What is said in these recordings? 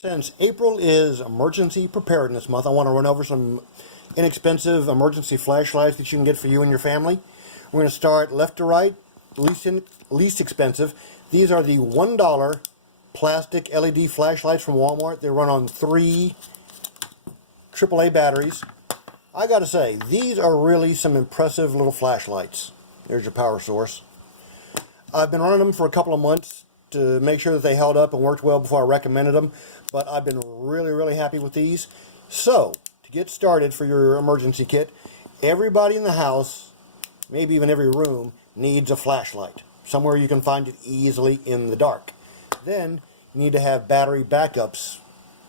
Since April is Emergency Preparedness Month, I want to run over some inexpensive emergency flashlights that you can get for you and your family. We're going to start left to right, least expensive. These are the $1 plastic LED flashlights from Walmart. They run on 3 AAA batteries. I got to say, these are really some impressive little flashlights. There's your power source. I've been running them for a couple of months to make sure that they held up and worked well before I recommended them, but I've been really happy with these. So, to get started for your emergency kit, everybody in the house, maybe even every room, needs a flashlight. Somewhere you can find it easily in the dark. Then, you need to have battery backups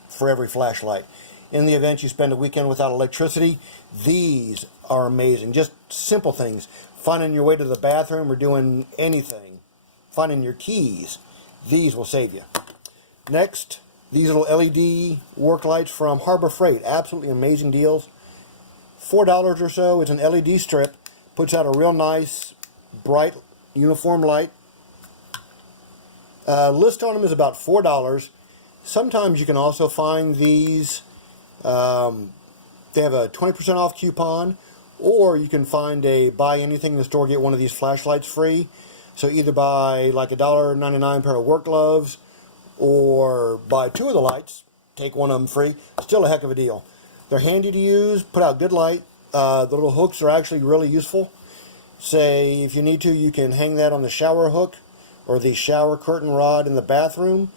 for every flashlight. In the event you spend a weekend without electricity, these are amazing. Just simple things. Finding your way to the bathroom or doing anything. Finding your keys. These will save you. Next, these little LED work lights from Harbor Freight. Absolutely amazing deals. $4 or so. It's an LED strip. Puts out a real nice, bright, uniform light. List on them is about $4. Sometimes you can also find these. They have a 20% off coupon. Or you can find a buy anything in the store, get one of these flashlights free. So either buy like a $1.99 pair of work gloves, or buy 2 of the lights, take one of them free. Still a heck of a deal. They're handy to use, put out good light. The little hooks are actually really useful. Say, if you need to, you can hang that on the shower hook or the shower curtain rod in the bathroom.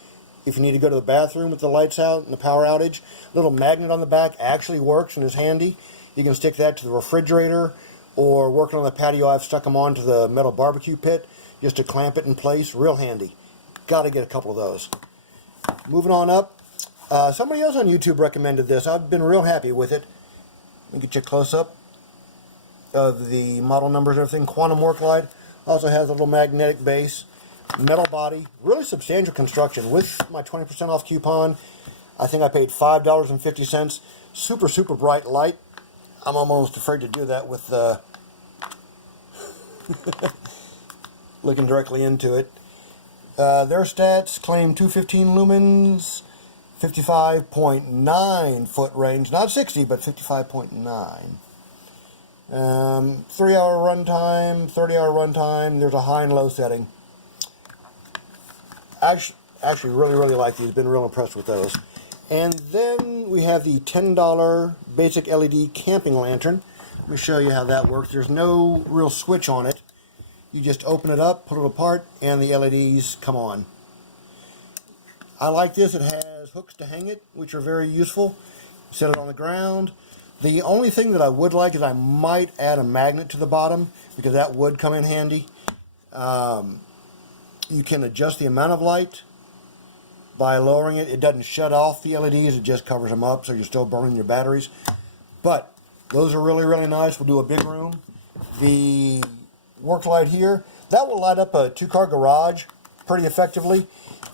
If you need to go to the bathroom with the lights out and the power outage, a little magnet on the back actually works and is handy. You can stick that to the refrigerator, or working on the patio, I've stuck them onto the metal barbecue pit just to clamp it in place. Real handy. Got to get a couple of those. Moving on up, somebody else on YouTube recommended this. I've been real happy with it. Let me get you a close-up of the model numbers and everything. Quantum work light. Also has a little magnetic base. Metal body. Really substantial construction. With my 20% off coupon, I think I paid $5.50. Super bright light. I'm almost afraid to do that with looking directly into it. Their stats claim 215 lumens, 55.9 foot range, not 60, but 55.9. 3-hour runtime, 30-hour runtime. There's a high and low setting. Actually really like these. Been real impressed with those. And then we have the $10 basic LED camping lantern. Let me show you how that works. There's no real switch on it. You just open it up, pull it apart, and the LEDs come on. I like this. It has hooks to hang it, which are very useful. Set it on the ground. The only thing that I would like is I might add a magnet to the bottom, because that would come in handy. You can adjust the amount of light by lowering it. It doesn't shut off the LEDs, it just covers them up, so you're still burning your batteries. But those are really nice. We'll do a big room. The work light here, that will light up a 2-car garage pretty effectively.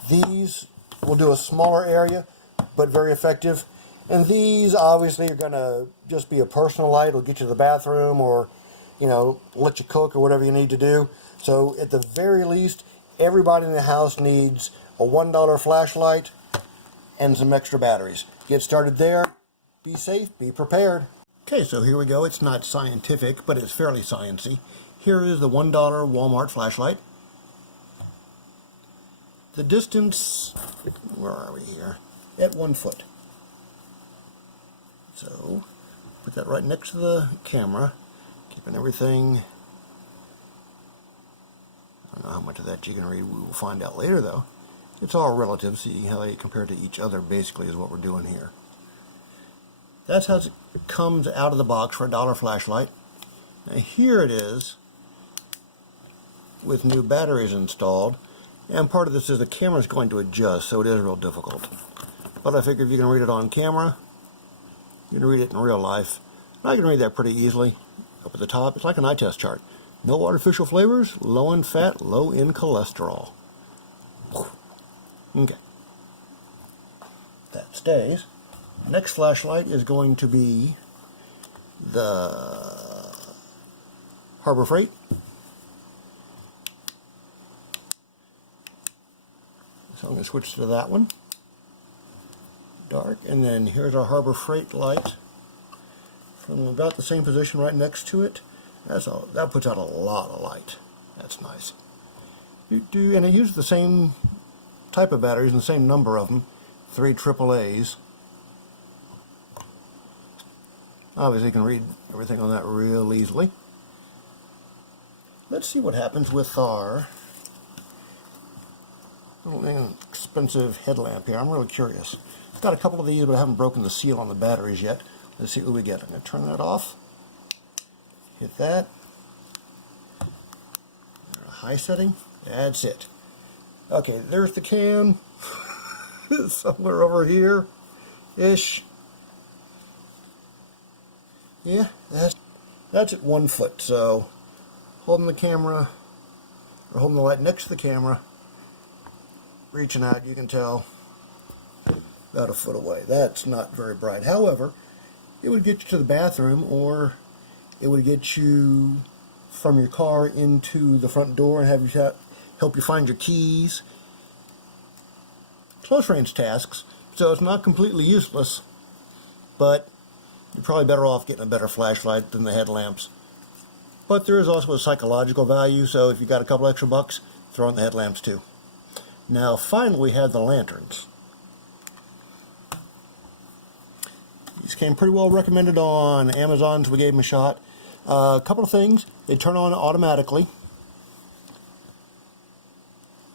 These will do a smaller area, but very effective. And these obviously are going to just be a personal light. It'll get you to the bathroom, or, you know, let you cook or whatever you need to do. So at the very least, everybody in the house needs a $1 flashlight and some extra batteries. Get started there. Be safe, be prepared. Okay, so here we go. It's not scientific, but it's fairly sciencey. Here is the $1 Walmart flashlight. The distance, where are we here? At 1 foot. So, put that right next to the camera, keeping everything. I don't know how much of that you can read. We will find out later, though. It's all relative. See how they compare to each other, basically, is what we're doing here. That's how it comes out of the box for a $1 flashlight. Now here it is with new batteries installed. And part of this is the camera's going to adjust, so it is real difficult. But I figure if you can read it on camera, you can read it in real life. And I can read that pretty easily. Up at the top, it's like an eye test chart. No artificial flavors, low in fat, low in cholesterol. Okay. That stays. Next flashlight is going to be the Harbor Freight. So I'm going to switch to that one. dark. And then here's our Harbor Freight light from about the same position right next to it. That puts out a lot of light. That's nice. And it uses the same type of batteries and the same number of them, 3 AAAs. Obviously you can read everything on that real easily. Let's see what happens with our little inexpensive headlamp here. I'm really curious. I've got a couple of these, but I haven't broken the seal on the batteries yet. Let's see what we get. I'm going to turn that off. Hit that. High setting. That's it. Okay, there's the can. Somewhere over here-ish. Yeah, that's at 1 foot. So holding the camera, or holding the light next to the camera, reaching out, you can tell about 1 foot away. That's not very bright. However, it would get you to the bathroom, or it would get you from your car into the front door and have you help you find your keys. Close range tasks, so it's not completely useless, but you're probably better off getting a better flashlight than the headlamps. But there is also a psychological value, so if you got a couple extra bucks, throw in the headlamps too. Now finally we have the lanterns. These came pretty well recommended on Amazon, so we gave them a shot. A couple of things. They turn on automatically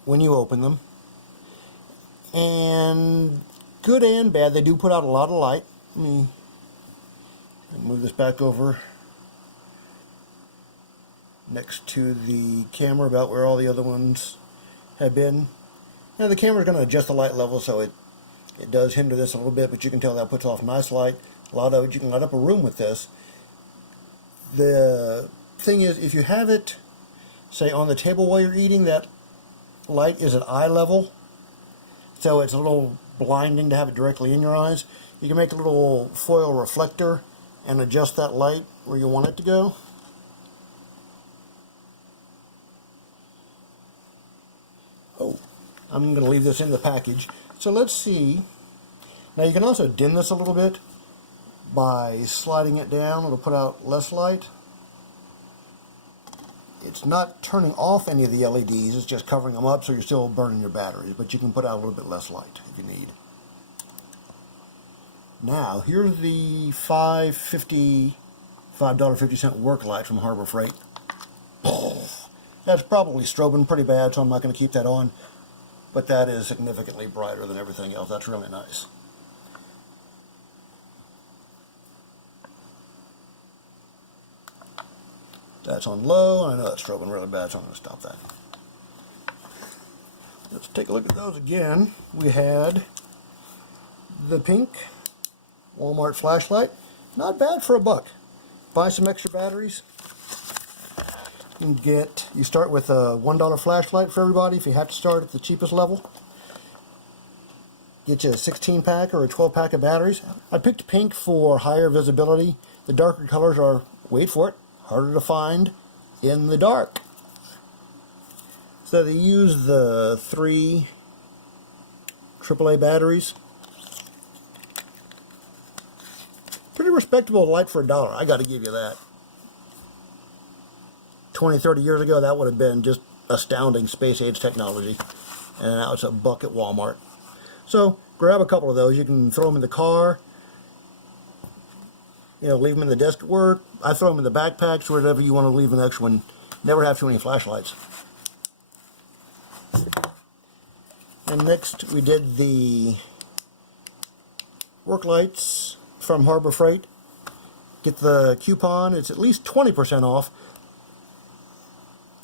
when you open them. And good and bad, they do put out a lot of light. Let me move this back over next to the camera, about where all the other ones have been. Now the camera's going to adjust the light level, so it does hinder this a little bit, but you can tell that puts off nice light. A lot of it, you can light up a room with this. The thing is, if you have it, say, on the table while you're eating, that light is at eye level, so it's a little blinding to have it directly in your eyes. You can make a little foil reflector and adjust that light where you want it to go. Oh, I'm going to leave this in the package. So let's see. Now you can also dim this a little bit by sliding it down. It'll put out less light. It's not turning off any of the LEDs, it's just covering them up, so you're still burning your batteries, but you can put out a little bit less light if you need. Now, here's the $5.50 work light from Harbor Freight. That's probably strobing pretty bad, so I'm not going to keep that on, but that is significantly brighter than everything else. That's really nice. That's on low. I know that's strobing really bad, so I'm going to stop that. Let's take a look at those again. We had the pink Walmart flashlight. Not bad for $1. Buy some extra batteries. You start with a $1 flashlight for everybody if you have to start at the cheapest level. Get you a 16-pack or a 12-pack of batteries. I picked pink for higher visibility. The darker colors are, wait for it, harder to find in the dark. So they use the 3 AAA batteries. Pretty respectable light for $1, I got to give you that. 20, 30 years ago, that would have been just astounding space age technology. And now it's $1 at Walmart. So grab a couple of those. You can throw them in the car. You know, leave them in the desk at work. I throw them in the backpacks, wherever you want to leave an extra one. Never have too many flashlights. And next we did the work lights from Harbor Freight. Get the coupon. It's at least 20% off.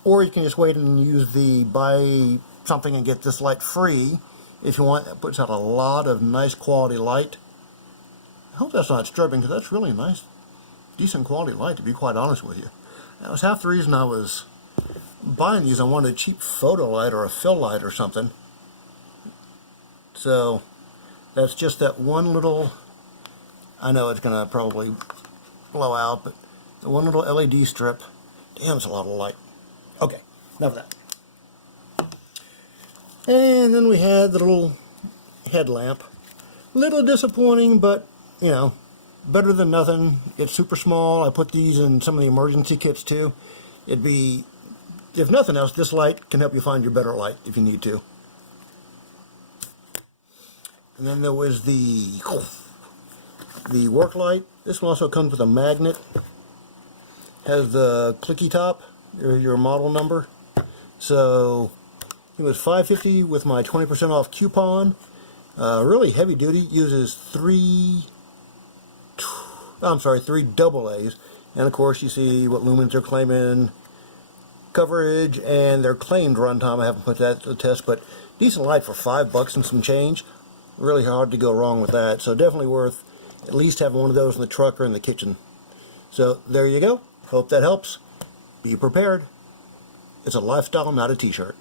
Or you can just wait and use the buy something and get this light free if you want. It puts out a lot of nice quality light. I hope that's not disturbing, because that's really nice, decent quality light, to be quite honest with you. That was half the reason I was buying these. I wanted a cheap photo light or a fill light or something. So that's just that one little, I know it's going to probably blow out, but the one little LED strip. Damn, it's a lot of light. Okay, enough of that. And then we had the little headlamp. Little disappointing, but you know, better than nothing. It's super small. I put these in some of the emergency kits too. It'd be, if nothing else, this light can help you find your better light if you need to. And then there was the work light. This one also comes with a magnet. Has the clicky top, your model number. So it was $5.50 with my 20% off coupon. Really heavy duty. Uses three double A's. And of course you see what lumens they're claiming, coverage, and their claimed runtime. I haven't put that to the test, but decent light for $5 and some change. Really hard to go wrong with that. So definitely worth at least having one of those in the truck or in the kitchen. So there you go. Hope that helps. Be prepared. It's a lifestyle, not a t-shirt.